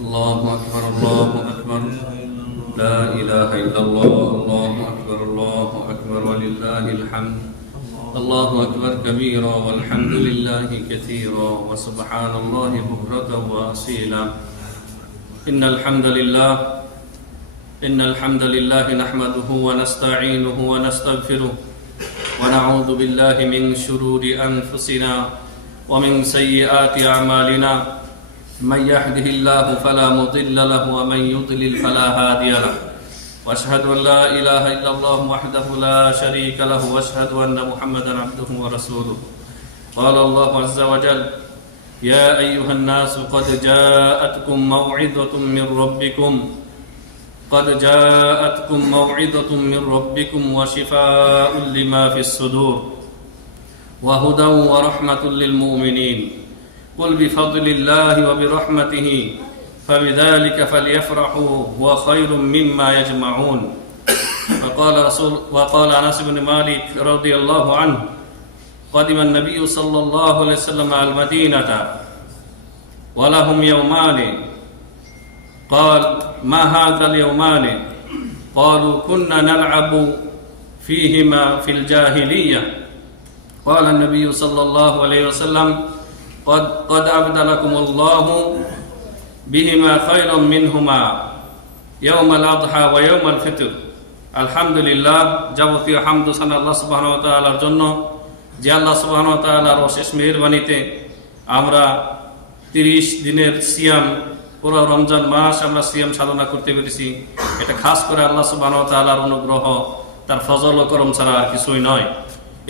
الله أكبر الله أكبر لا إله إلا الله الله أكبر ولله الحمد الله أكبر كبيرا والحمد لله كثيرا وسبحان الله بكرة وأصيلا إن الحمد لله نحمده ونستعينه ونستغفره ونعوذ بالله من شرور أنفسنا ومن سيئات أعمالنا من يهده الله فلا مضل له ومن يضلل فلا هادي له واشهد ان لا اله الا الله وحده لا شريك له واشهد ان محمدا عبده ورسوله قال الله عز وجل يا ايها الناس قد جاءتكم موعظة من ربكم وشفاء لما في الصدور وهدى ورحمة للمؤمنين قل بفضل الله وبرحمته فبذلك فليفرحوا هو خير مما يجمعون وقال أنس بن مالك رضي الله عنه قدم النبي صلى الله عليه وسلم المدينة ولهم يومان قال ما هذا اليومان قالوا كنا نلعب فيهما في الجاهلية قال النبي صلى الله عليه وسلم قد أبدلكم الله بهما خيرا منهما يوم الأضحى ويوم الفطر আলহামদুলিল্লাহ যাবতীয় হামদ ও সানা আল্লাহ সুবহানাহু ওয়া তাআলার জন্য যে আল্লাহ সুবহানাহু ওয়া তাআলার অশেষ মেহেরবানিতে আমরা 30 দিনের সিয়াম পুরো রমজান মাস আমরা সিয়াম সাধনা করতে পেরেছি। এটা খাস করে আল্লাহ সুবহানাহু ওয়া তাআলার অনুগ্রহ, তার ফজল ও করম ছাড়া আর কিছুই নয়।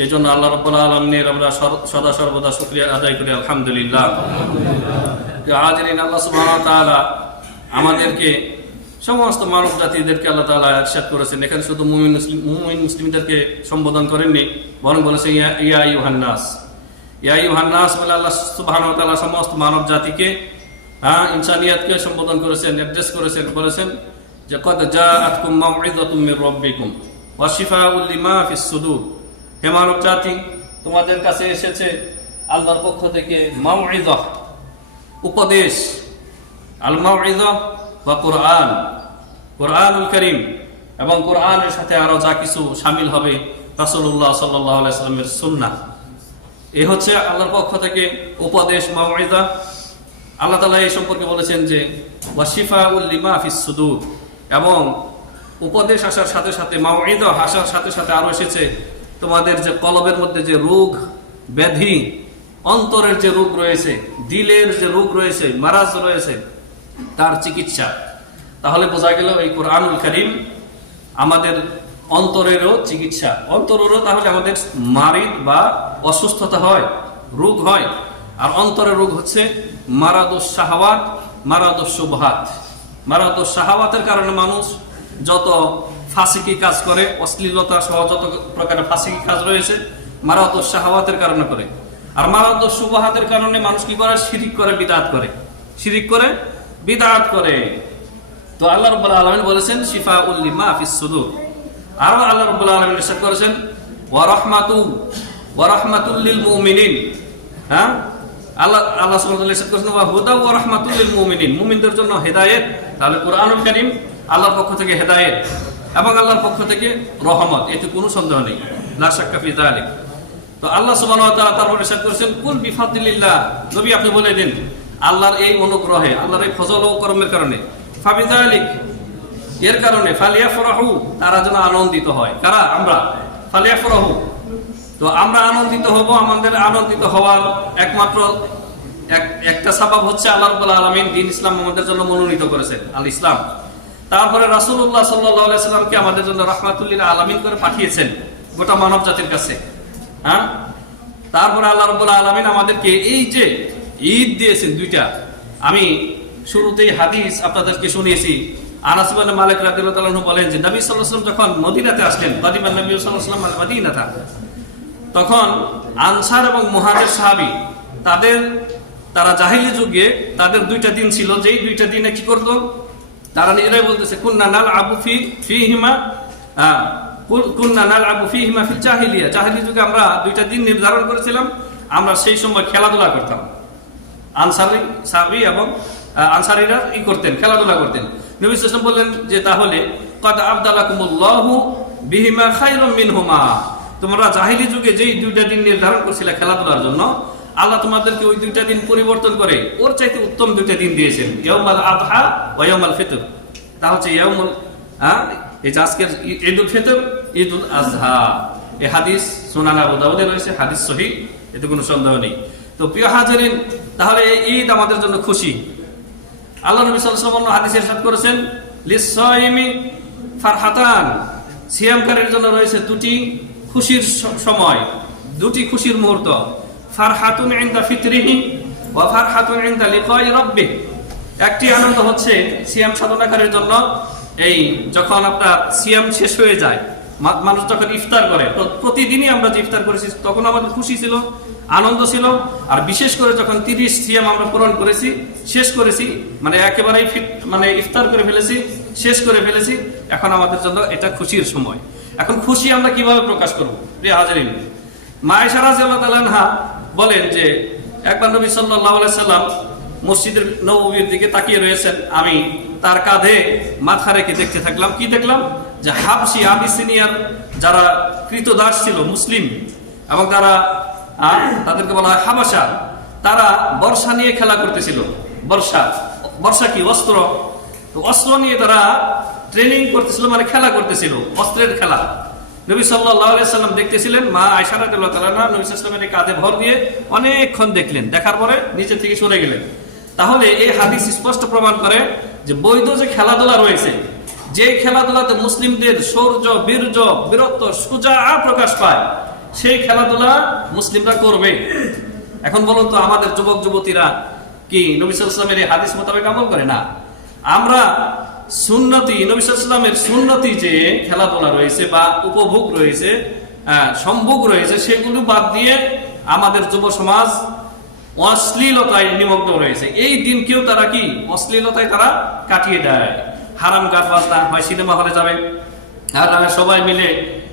এই জন্য আল্লাহ রাব্বুল আলামিনের আমরা সদা সর্বদা শুকরিয়া আদায় করি আলহামদুলিল্লাহ। হাজিরিন, আল্লাহ সুবহানাহু ওয়া তাআলা আমাদেরকে সমস্ত মানব জাতিদেরকে আল্লাহ তাআলা ইরশাদ করেছেন। এখানে শুধু মুমিন মুসলিমদেরকে সম্বোধন করেননি, বরং বলেছেন ইয়া আইয়ুহান নাস বলে আল্লাহ সুবহানাহু ওয়া তাআলা সমস্ত মানব জাতিকে ইনসানিয়াতকে সম্বোধন করেছেন, অ্যাড্রেস করেছেন। বলেছেন যে কদ জাআতকুম মাউইযাতুম মির রাব্বিকুম ওয়া শিফাউল লিমা ফিস সুদূর, হে মানব জাতি, তোমাদের কাছে এসেছে আল্লাহর পক্ষ থেকে মাউইযা, উপদেশ। আল মাউইযা ওয়া কুরআনুল কারীম, এবং কুরআনের সাথে আরো যা কিছু শামিল হবে রাসূলুল্লাহ সাল্লাল্লাহু আলাইহি ওয়াসাল্লামের সুন্নাহ, এই হচ্ছে আল্লাহর পক্ষ থেকে উপদেশ, মাউইযা। আল্লাহ তাআলা এই সম্পর্কে বলেছেন যে ওয়া শিফাউল লিমা ফিস সুদূর, এবং উপদেশ আসার সাথে সাথে, মাউইযা আসার সাথে সাথে আরো এসেছে তোমাদের যে কলবের মধ্যে যে রোগ ব্যাধি, অন্তরের যে রোগ রয়েছে, দিলের যে রোগ রয়েছে, মারাজ রয়েছে, তার চিকিৎসা। তাহলে বোঝা গেল এই কুরআনুল কারীম আমাদের অন্তরেরও চিকিৎসা। অন্তরেরও তাহলে আমাদের মারিদ বা অসুস্থতা হয়, রোগ হয়। আর অন্তরের রোগ হচ্ছে মারাদুস শাহাওয়াত, মারাদুস শুবহাত। মারাদুস শাহাওয়াতের কারণে মানুষ যত ফাসিকি কাজ করে, অশ্লীলতা সহ যত প্রকারের ফাসিকি কাজ রয়েছে, মারাদুস শাহাওয়াতের কারণে করে। আর মারাদুস শুবহাতের কারণে মানুষ কি করে? শিরিক করে, বিদআত করে। তো আল্লাহ রাব্বুল আলামিন বলেছেন শিফাউল লিমা ফিস সুদূর। আর আল্লাহ রাব্বুল আলামিন ইরশাদ করেছেন ওয়া রাহমাতুল লিল মুমিনিন। আল্লাহ সুবহানাহু ওয়া তাআলা ইরশাদ করেছেন ওয়া হুদা ওয়া রাহমাতুল লিল মুমিনিন, মুমিনদের জন্য হেদায়েত। তাহলে কুরআনুল কারীম আল্লাহর পক্ষ থেকে হেদায়েত এবং আল্লাহর পক্ষ থেকে রহমত, এতে কোনো সন্দেহ নেই, লা শাক্কা ফি যালিক। তো আল্লাহ সুবহানাহু ওয়া তাআলা তারপর ইরশাদ করেছেন কুল বিফাদলিল্লাহ, নবী আপনি বলে দিন আল্লাহর এই অনুগ্রহে, আল্লাহর এই ফজল ও করমের কারণে, ফাবিযালিক, এর কারণে, ফালিয়াফরাহু, তারা যেন আনন্দিত হয়। কারা? আমরা। ফালিয়াফরাহু, তো আমরা আনন্দিত হব। আমাদের আনন্দিত হওয়ার একমাত্র একটা সাবাব হচ্ছে আল্লাহ রাব্বুল আলামিন দ্বীন ইসলাম আমাদের জন্য মনোনীত করেছেন, আল ইসলাম। তারপরে রাসূলুল্লাহ সাল্লাল্লাহু আলাইহি সাল্লামকে আমাদের জন্য রাহমাতুল লিল আলামিন করে পাঠিয়েছেন গোটা মানব জাতির কাছে। তারপরে আল্লাহ রাব্বুল আলামিন আমাদেরকে এই যে ঈদ দিয়েছেন দুইটা, আমি শুরুতেই হাদিস আপনাদেরকে শুনিয়েছি। আনাস ইবনে মালিক রাদিয়াল্লাহু তাআলা আনহু বলেন যে নবী সাল্লাল্লাহু আলাইহি ওয়াসাল্লাম যখন মদিনাতে আসলেন, কাদিমান নবী সাল্লাল্লাহু আলাইহি ওয়াসাল্লাম মদিনাতা, তখন আনসার এবং মুহাজির সাহাবী তারা জাহিলি যুগে তাদের দুইটা দিন ছিল, যেই দুইটা দিনে কি করতো? তারা নিজেরাই বলতেছে কুননা নালআবু ফিহিমা ফিল জাহিলিয়া, জাহিলি যুগে আমরা দুইটা দিন নির্ধারণ করেছিলাম, আমরা সেই সময় খেলাধুলা করতাম। আনসারি সাহাবী এবং আনসারীরা করতেন, খেলাধুলা করতেন। নবী সাল্লাল্লাহু আলাইহি ওয়াসাল্লাম বললেন যে তাহলে ক্বাদ আবদালাকুমুল্লাহু বিহিমা খায়রুম মিনহুমা, তোমরা জাহিলি যুগে যেই দুইটা দিন নির্ধারণ করছিলে খেলাধুলার জন্য, আল্লাহ তোমাদেরকে ওই দুইটা দিন পরিবর্তন করে ওর চাইতে উত্তম দুইটা দিন দিয়েছেন, ইয়াউমাল আযহা ওয়া ইয়াউমাল ফিতর। তা হচ্ছে ইয়াউমুল এই যে আজকের ঈদুল ফিতর, ঈদুল আযহা। এই হাদিস সুনান আবু দাউদে রয়েছে, হাদিস সহিহ, এতে কোনো সন্দেহ নেই। তো প্রিয় হাজিরিন, তাহলে এই ঈদ আমাদের জন্য খুশি। আল্লাহ নবী সাল্লাল্লাহু আলাইহি ওয়াসাল্লাম হাদিসে ইরশাদ করেছেন, লিস-সাইমি ফারহাতান, সিয়ামকারীর জন্য রয়েছে দুটি খুশির সময়, দুটি খুশির মুহূর্ত। ফারহাতুন ইনদা ফিতরিহি ওয়া ফারহাতুন ইনদা লিকাই রাব্বিহি। একটি আনন্দ হচ্ছে সিয়াম সাধনাকারীর জন্য, এই যখন আপনার সিয়াম শেষ হয়ে যায়, মানুষ যখন ইফতার করে, প্রতিদিনই আমরা যে ইফতার করেছি তখন আমাদের খুশি ছিল, আনন্দ ছিল। আর বিশেষ করে যখন 30 সিয়াম আমরা পূরণ করেছি, শেষ করেছি, মানে একেবারেই মানে ইফতার করে ফেলেছি, শেষ করে ফেলেছি, এখন আমাদের জন্য এটা খুশির সময়। এখন খুশি আমরা কিভাবে প্রকাশ করব? প্রিয় হাজিরিন, মা আয়েশা রাদিয়াল্লাহু তাআলা আনহা বলেন যে একবার নবী সাল্লাল্লাহু আলাইহি সাল্লাম মসজিদের নববীর দিকে তাকিয়ে রয়েছেন, আমি তার কাঁধে মাথা রেখে দেখতে থাকলাম। কি দেখলাম? যে হাবশি আবিসিনিয়ার যারা কৃতদাস ছিল মুসলিম, এবং তারা তাদেরকে বলা হয় হাবাসা, তারা বর্ষা নিয়ে খেলা করতেছিল। বর্ষা কি? অস্ত্র। তো অস্ত্র নিয়ে তারা ট্রেনিং করতেছিল, মানে খেলা করতেছিল, অস্ত্রের খেলা। নবী সাল্লাল্লাহু আলাইহি সাল্লাম দেখতেছিলেন, মা আয়েশা রাদিয়াল্লাহু তাআলা নবী সাল্লাল্লাহু আলাইহি ওয়াসাল্লামের কাঁধে ভর দিয়ে অনেকক্ষণ দেখলেন, দেখার পরে নিচে থেকে সরে গেলেন। তাহলে এই হাদিস স্পষ্ট প্রমাণ করে যে বৈধ যে খেলাধুলা রয়েছে, যে খেলাধুলাতে মুসলিমদের শৌর্য, বীর্য, বীরত্ব, সুজাআ প্রকাশ পায়, সেই খেলাধুলা মুসলিমরা করবে। এখন বলুন তো, আমাদের যুবক যুবতীরা কি নবী সাল্লাল্লাহু আলাইহি ওয়াসাল্লামের এই হাদিস মোতাবেক আমল করে? না। আমরা সুন্নতি, নবী সাল্লাল্লাহু আলাইহি ওয়াসাল্লামের সুন্নতি যে খেলাধুলা রয়েছে বা উপভোগ রয়েছে, সম্ভোগ রয়েছে, সেগুলো বাদ দিয়ে আমাদের যুব সমাজ অশ্লীলতায় নিমগ্ন রয়েছে। এই দিনকেও তারা কি অশ্লীলতায় তারা কাটিয়ে দেয়। হারাম গান বাজনা, হয় সিনেমা হলে যাবে, আর সবাই মিলে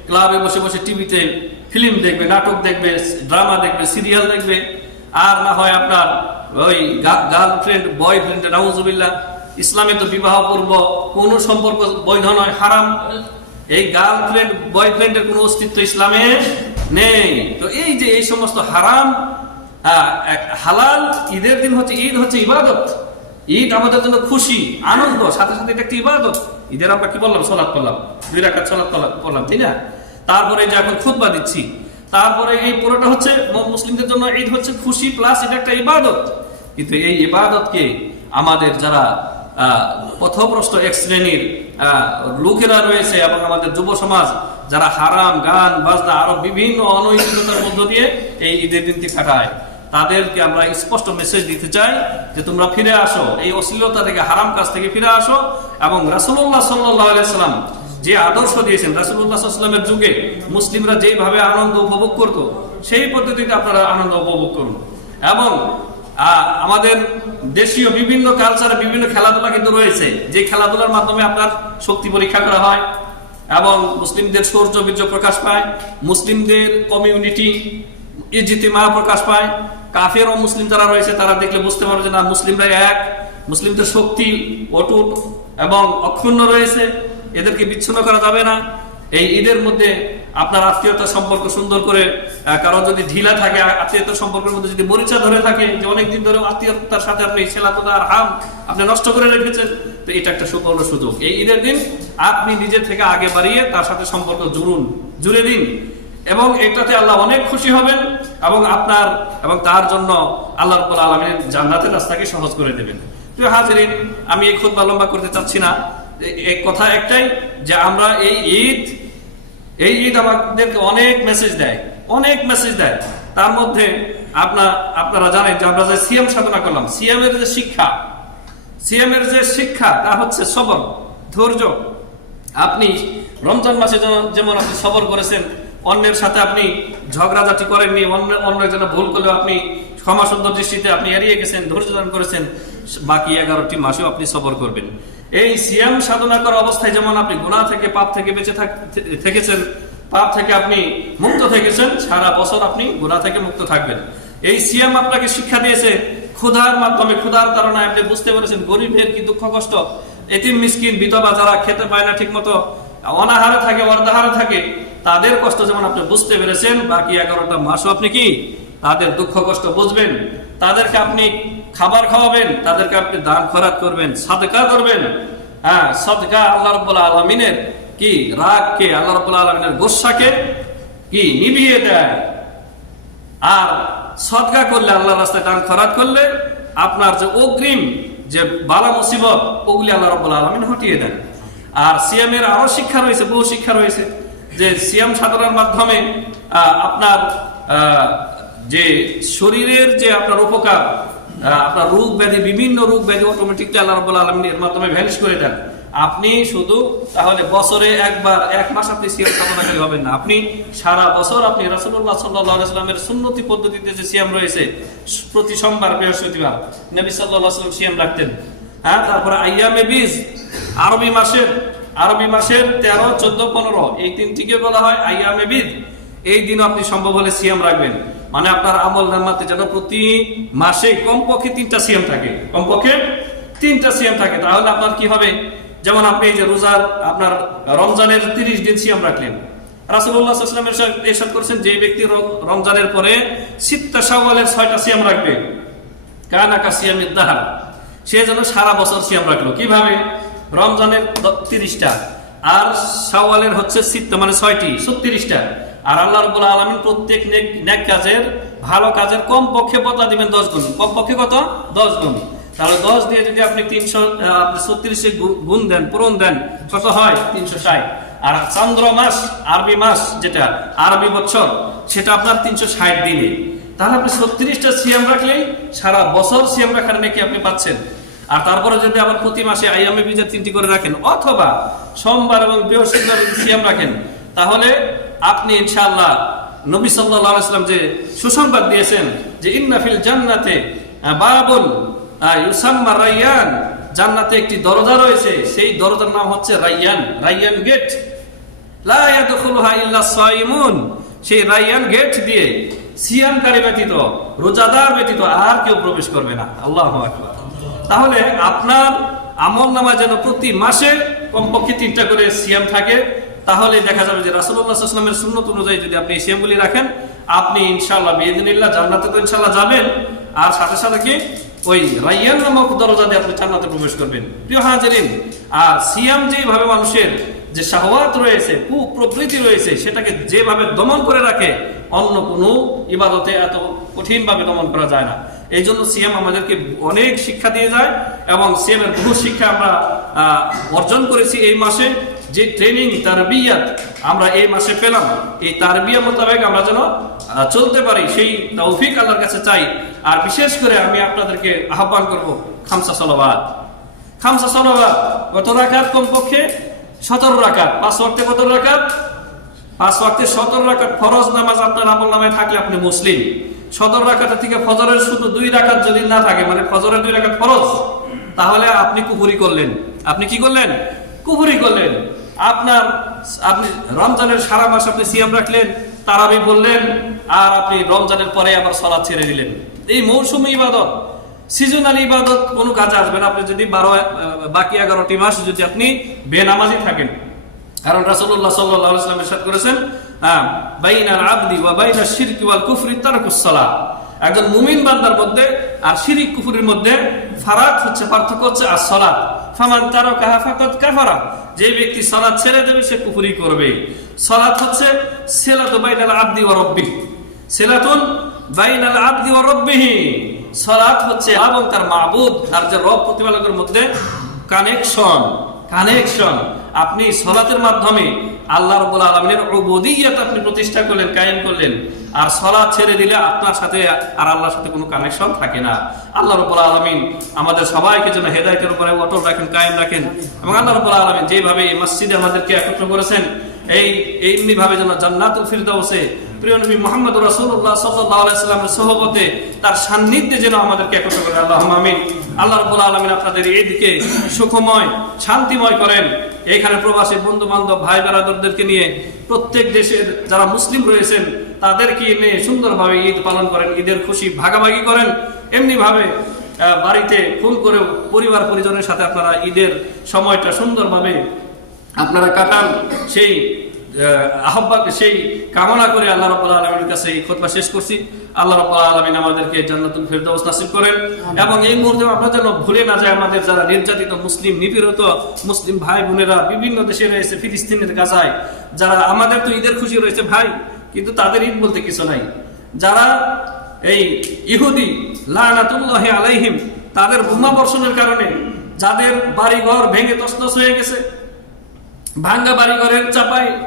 ক্লাবে বসে বসে টিভিতে ফিল্ম দেখবে, নাটক দেখবে, ড্রামা দেখবে, সিরিয়াল দেখবে, আর না হয় আপনার ওই গার্লফ্রেন্ড বয়ফ্রেন্ড, নাউজুবিল্লাহ। ইসলামে তো বিবাহ পূর্ব কোন সম্পর্ক বৈধ নয়, হারাম। এই গার্লফ্রেন্ড বয়ফ্রেন্ডের কোনো অস্তিত্ব ইসলামে নেই। তো এই যে এই সমস্ত হারাম হালাল, ঈদের দিন হচ্ছে, ঈদ হচ্ছে ইবাদত। ঈদ আমাদের জন্য খুশি, আনন্দ, সাথে সাথে এটা একটি ইবাদত। ঈদের আমরা কি বললাম? সালাত করলাম, 2 রাকাত সালাত করলাম, তাই না? তারপরে যে এখন খুতবা দিচ্ছি, তারপরে এই পুরোটা হচ্ছে মুসলিমদের জন্য ঈদ হচ্ছে খুশি প্লাস এটা একটা ইবাদত। কিন্তু এই ইবাদতকে আমাদের যারা পথভ্রষ্ট এক শ্রেণীর লোকেরা রয়েছে এবং আমাদের যুব সমাজ যারা হারাম গান বাজনা আরো বিভিন্ন অনৈতিকতার মধ্য দিয়ে এই ঈদের দিনটি কাটায়, তাদেরকে আমরা স্পষ্ট মেসেজ দিতে চাই যে তোমরা ফিরে আসো, এই অশ্লীলতা থেকে, হারাম কাজ থেকে ফিরে আসো। এবং রাসূলুল্লাহ সাল্লাল্লাহু আলাইহি সাল্লাম যে আদর্শ দিয়েছেন, রাসূলুল্লাহ সাল্লাল্লাহু আলাইহি ওয়াসাল্লামের যুগে মুসলিমরা যেইভাবে আনন্দ উপভোগ করত, সেই পদ্ধতিতে আপনারা আনন্দ উপভোগ করুন। এবং আমাদের দেশীয় বিভিন্ন কালচারে বিভিন্ন খেলাধুলা কিন্তু রয়েছে, যে খেলাধুলার মাধ্যমে আপনার শক্তি পরীক্ষা করা হয় এবং মুসলিমদের শৌর্য বীর্য প্রকাশ পায়, মুসলিমদের কমিউনিটি ইজতিমা প্রকাশ পায়। কাফের ও মুসলিম যারা রয়েছে তারা দেখলে বুঝতে পারবে যে না, মুসলিমরা এক, মুসলিমদের শক্তি অটুট এবং অক্ষুণ্ণ রয়েছে, এদেরকে বিচ্ছিন্ন করা যাবে না। এই ঈদের মধ্যে আপনার আত্মীয়তার সম্পর্ক সুন্দর করে, কারো যদি ঢিলা থাকে আত্মীয়তার সম্পর্কের মধ্যে, যদি মরিচা ধরে থাকে যে অনেকদিন ধরে আত্মীয়তার সাথে আপনি ছেলাতলা আর হাম আপনি নষ্ট করে রেখেছেন, তো এটা একটা সুবর্ণ সুযোগ। এই ঈদের দিন আপনি নিজের থেকে আগে বাড়িয়ে তার সাথে সম্পর্ক জুড়ে দিন, এবং এটাতে আল্লাহ অনেক খুশি হবেন এবং আপনার এবং তার জন্য আল্লাহ রাব্বুল আলামিন জান্নাতের রাস্তাকে সহজ করে দেবেন। তো হাজিরিন, আমি এই খুতবা লম্বা করতে চাচ্ছি না, এই কথা একটাই যে আমরা এই ঈদ আমাদেরকে অনেক মেসেজ দেয়। তার মধ্যে আপনারা জানেন যে আমরা যে সিয়াম সাধনা করলাম, সিয়ামের যে শিক্ষা তা হচ্ছে সবর, ধৈর্য। আপনি রমজান মাসে যেমন আপনি সবর করেছেন, অন্যের সাথে আপনি ঝগড়াঝাটি করেননি, অন্য একজনের ভুল করলেও আপনি ক্ষমা সুন্দর দৃষ্টিতে আপনি এড়িয়ে গেছেন, ধৈর্য ধারণ করেছেন, বাকি 11টি মাসেও আপনি সবর করবেন। এই সিয়াম সাধনা করা অবস্থায় যেমন আপনি গুনাহ থেকে, পাপ থেকে বেঁচে থেকেছেন, পাপ থেকে আপনি মুক্ত থেকেছেন, সারা বছর আপনি গুনাহ থেকে মুক্ত থাকবেন। এই সিয়াম আপনাকে শিক্ষা দিয়েছে ক্ষুধার মাধ্যমে, ক্ষুধার কারণে আপনি বুঝতে পেরেছেন গরিবের কি দুঃখ কষ্ট, এতিম মিসকিন বিধবা যারা খেতে পায় না ঠিক মতো, অনাহারে থাকে, অর্ধাহারে থাকে, তাদের কষ্ট যেমন আপনি বুঝতে পেরেছেন, বাকি 11টা মাসও আপনি কি তাদের দুঃখ কষ্ট বুঝবেন, তাদেরকে আপনি খাবার খাওয়াবেন, তাদেরকে আপনি দান খয়রাত করবেন, সাদকা করবেন। হ্যাঁ, সাদকা আল্লাহ রাব্বুল আলামিনের কি রাগকে, আল্লাহ রাব্বুল আলামিনের গোসাকে কি নিভিয়ে দেয়। আর সদকা করলে, আল্লাহর রাস্তায় দান খয়রাত করলে আপনার যে অগ্রিম যে বালা মুসিবত, ওগুলি আল্লাহ রাব্বুল আলামিন হটিয়ে দেন। আর সিয়ামের আরো শিক্ষা রয়েছে, বহু শিক্ষা রয়েছে, যে সিয়াম সাধনার মাধ্যমে আপনার যে শরীরের যে আপনার উপকার, আপনার রোগ ব্যাধি, বিভিন্ন রোগ ব্যাধি অটোমেটিকলি আল্লাহ রাব্বুল আলামিন এর মাধ্যমে ভ্যানিশ করে দেন। আপনি শুধু তাহলে বছরে একবার, এক মাস আপনি সিয়াম সাধনা করে হবেন না, আপনি সারা বছর আপনি রাসূলুল্লাহ সাল্লাল্লাহু আলাইহি ওয়াসাল্লামের সুন্নতি পদ্ধতিতে যে সিয়াম রয়েছে, প্রতি সোমবার, বৃহস্পতিবার নবী সাল্লাল্লাহু আলাইহি ওয়াসাল্লাম সিয়াম রাখতেন। হ্যাঁ, তারপরে আইয়ামে বীজ, আরবি মাসের 13, 14, 15 এই তিনটিকে বলা হয় আইয়ামে বীজ। এই দিন আপনি সম্ভব হলে সিয়াম রাখবেন, মানে আপনার আমল নামাতে যেন প্রতি মাসে কমপক্ষে 3টা সিয়াম থাকে, কমপক্ষে 3টা সিয়াম থাকে। তাহলে আপনার কি হবে, যেমন আপনি এই যে রোজার আপনার রমজানের 30 দিন সিয়াম রাখলেন, রাসূলুল্লাহ সাল্লাল্লাহু আলাইহি ওয়াসাল্লাম ইরশাদ করেছেন যে ব্যক্তি রমজানের পরে সিত্তা শাওয়ালের 6টা সিয়াম রাখবে, কানা কা সিয়ামিদ দাহর, সে যেন সারা বছর সিয়াম রাখলো। কিভাবে? রমজানের 30টা আর শাওয়ালের হচ্ছে সিত্তা মানে 6টি, 36টা। আর আল্লাহ রাব্বুল আলামিন প্রত্যেক নেক কাজের, ভালো কাজের কমপক্ষে বদলা দিবেন 10 গুণ। কমপক্ষে কত? 10 গুণ। তাহলে 10 দিয়ে যদি আপনি 336 গুণ দেন, পূরণ দেন, কত হয়? 360। আর চন্দ্র মাস, আরবি মাস যেটা, আরবি বছর, সেটা আপনার 360 দিনে। তাহলে আপনি 36টা সিয়াম রাখলেই সারা বছর সিয়াম রাখার নাকি আপনি পাচ্ছেন। আর তারপরে যদি আবার প্রতি মাসে আইয়ামে বীজের 3টি করে রাখেন, অথবা সোমবার এবং বৃহস্পতিবার সিয়াম রাখেন, তাহলে আপনি ইনশাআল্লাহ নবী সাল্লাল্লাহু আলাইহি ওয়াসাল্লাম যে সুসংবাদ দিয়েছেন যে ইন্না ফিল জান্নাতে বাবুন ইউসাম্মা রায়্যান, জান্নাতে একটি দরজা রয়েছে, সেই দরজার নাম হচ্ছে রায়্যান, রায়্যান গেট। লা ইয়াদখুলুহা ইল্লা সায়িমুন, সেই রায়্যান গেট দিয়ে সিয়ামকারী ব্যতীত, রোজাদার ব্যতীত আর কেউ প্রবেশ করবে না। আল্লাহু আকবার। তাহলে আপনার আমলনামায় যেন প্রতি মাসে কমপক্ষে 3টা করে সিয়াম থাকে, তাহলে দেখা যাবে যে রাসূলুল্লাহ সাল্লাল্লাহু আলাইহি ওয়াসাল্লামের সুন্নাত অনুযায়ী যদি আপনি এই সিয়ামগুলি রাখেন, আপনি ইনশাআল্লাহ বিইذনিল্লাহ জান্নাতে তো ইনশাআল্লাহ যাবেন, আর সাথে সাথে কি ওই রায়্যান নামক দরজা দিয়ে আপনি জান্নাতে প্রবেশ করবেন। প্রিয় হাজিরিন, আর সিয়াম যেভাবে মানুষের যে শাহওয়াত রয়েছে, কুপ্রবৃত্তি রয়েছে, সেটাকে যেভাবে দমন করে রাখে, অন্য কোনো ইবাদতে এত কঠিন ভাবে দমন করা যায় না। এই জন্য সিয়াম আমাদেরকে অনেক শিক্ষা দিয়ে যায়, এবং সিয়ামের বহু শিক্ষা আমরা অর্জন করেছি এই মাসে। যে ট্রেনিং, তারবিয়াত আমরা এই মাসে পেলাম, এই তারবিয়া মোতাবেক আমরা যেন চলতে পারি, সেই তৌফিক আল্লাহর কাছে চাই। আর বিশেষ করে আমি আপনাদেরকে আহ্বান করব, খামসা সালাওয়াত। খামসা সালাওয়াত কত রাকাত? কমপক্ষে 17 রাকাত। 5 ওয়াক্তে কত রাকাত? 5 ওয়াক্তে 17 রাকাত ফরজ নামাজ আপনার আমল নামায় থাকলে আপনি মুসলিম। 17 রাকাত থেকে ফজরের শুধু 2 রাকাত যদি না থাকে, মানে ফজরের 2 রাকাত ফরজ, তাহলে আপনি কুফরি করলেন। আপনি কি করলেন? কুফরি করলেন। আপনি রমজানের সারা মাস আপনি সিয়াম রাখলেন, তারাবি বললেন, আর আপনি রমজানের পরে আবার সালাত ছেড়ে দিলেন। এই মৌসুমী ইবাদত, সিজনাল ইবাদত কোনো কাজে আসবে না আপনি যদি বাকি 11টি মাস যদি আপনি বেনামাজি থাকেন। কারণ রাসূলুল্লাহ সাল্লাল্লাহু আলাইহি ওয়াসাল্লাম ইরশাদ করেছেন, বাইনাল আবদি ওয়া বাইনাশ শিরকি ওয়াল কুফরি তারকুস সালাত। একজন মুমিন বান্দার মধ্যে আর শিরক কুফরের মধ্যে ফারাক হচ্ছে, পার্থক্য হচ্ছে as-সালাত। ফামান তারাকাহা ফাকাদ কাফারা, যে ব্যক্তি সালাত ছেড়ে দেবে সে কুফরি করবে। সালাত হচ্ছে সিলাতু বাইনাল আবদি ওয়া রাব্বিহি, সিলাতুন বাইনাল আবদি ওয়া রাব্বিহি। সালাত হচ্ছে এবং তার মাবুদ, তার যে রব প্রতিপালকের মধ্যে কানেকশন। আপনি সালাতের মাধ্যমে আল্লাহ রাব্বুল আলামিনের উবুদিয়্যত আপনি প্রতিষ্ঠা করলেন, কায়েম করলেন। আর সালাত ছেড়ে দিলে আপনার সাথে আর আল্লাহর সাথে কোনো কানেকশন থাকে না। আল্লাহ রাব্বুল আলামিন আমাদের সবাইকে যেন হেদায়েতের উপরে অটল রাখেন, কায়েম রাখেন, এবং আল্লাহ রাব্বুল আলামিন যেভাবে এই মসজিদে আমাদেরকে একত্র করেছেন, এমনি ভাবে যেন জান্নাতুল ফিরদাউসে প্রিয় নবী মুহাম্মদ রাসূলুল্লাহ সাল্লাল্লাহু আলাইহি ওয়াসাল্লামের সোহবতে, তার সান্নিধ্যে যেন আমাদেরকে একত্র করেন। আল্লাহুম্মা আমিন। আল্লাহ রাব্বুল আলামিন আপনাদের এইদিকে সুখময়, শান্তিময় করেন। এখানে প্রবাসী বন্ধু বান্ধব, ভাই বেরাদরদেরকে নিয়ে, প্রত্যেক দেশের যারা মুসলিম রয়েছেন তাদেরকে নিয়ে সুন্দরভাবে ঈদ পালন করেন, ঈদের খুশি ভাগাভাগি করেন। এমনিভাবে বাড়িতে ফোন করে পরিবার পরিজনের সাথে আপনারা ঈদের সময়টা সুন্দরভাবে আপনারা কাটান। সেই আহ্বান, সেই কামনা করে আল্লাহ রাব্বুল আলামিনের কাছে এই খুতবা শেষ করছি। আল্লাহ রাব্বুল আলামিন আমাদেরকে জান্নাতুল ফেরদাউস নসিব করেন এবং এই মুহূর্তে আমরা যেন ভুলে না যায় আমাদের যারা নির্যাতিত মুসলিম, নিপীড়িত মুসলিম ভাই বোনেরা বিভিন্ন দেশে রয়েছে, ফিলিস্তিনের গাজায়, যারা আমাদের তো ঈদের খুশি রয়েছে ভাই, কিন্তু তাদের ঈদ বলতে কিছু নাই। যারা এই ইহুদি লানাতুল্লাহি আলাইহিম, তাদের বোমা বর্ষণের কারণে যাদের বাড়িঘর ভেঙে তছনছ হয়ে গেছে, ভাঙ্গা বাড়িঘরের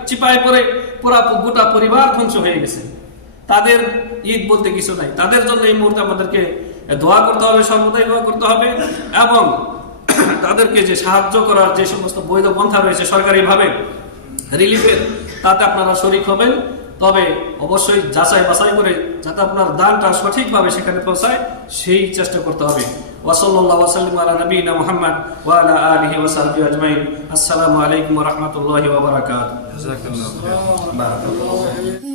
চিপায় পড়ে পুরা গোটা পরিবার ধ্বংস হয়ে গেছে, তাদের ঈদ বলতে কিছু নাই। তাদের জন্য এই মুহূর্তে আমাদেরকে দোয়া করতে হবে, সর্বদাই দোয়া করতে হবে এবং তাদেরকে যে সাহায্য করার যে সমস্ত বৈধ পন্থা রয়েছে সরকারিভাবে রিলিফের, তাতে আপনারা শরীক হবেন। তবে অবশ্যই যাচাই বাছাই করে যাতে আপনার দানটা সঠিকভাবে সেখানে পৌঁছায় সেই চেষ্টা করতে হবে। ওয়া সাল্লাল্লাহু ওয়া সাল্লাম আলা নবিয়িনা মুহাম্মদ ওয়া আলা আলিহি ওয়া সাহবিহি আজমাইন। আসসালামু আলাইকুম ওয়া রাহমাতুল্লাহি ওয়া বারাকাতুহু। জাযাকাল্লাহু খাইরান। বারাকাতুহু।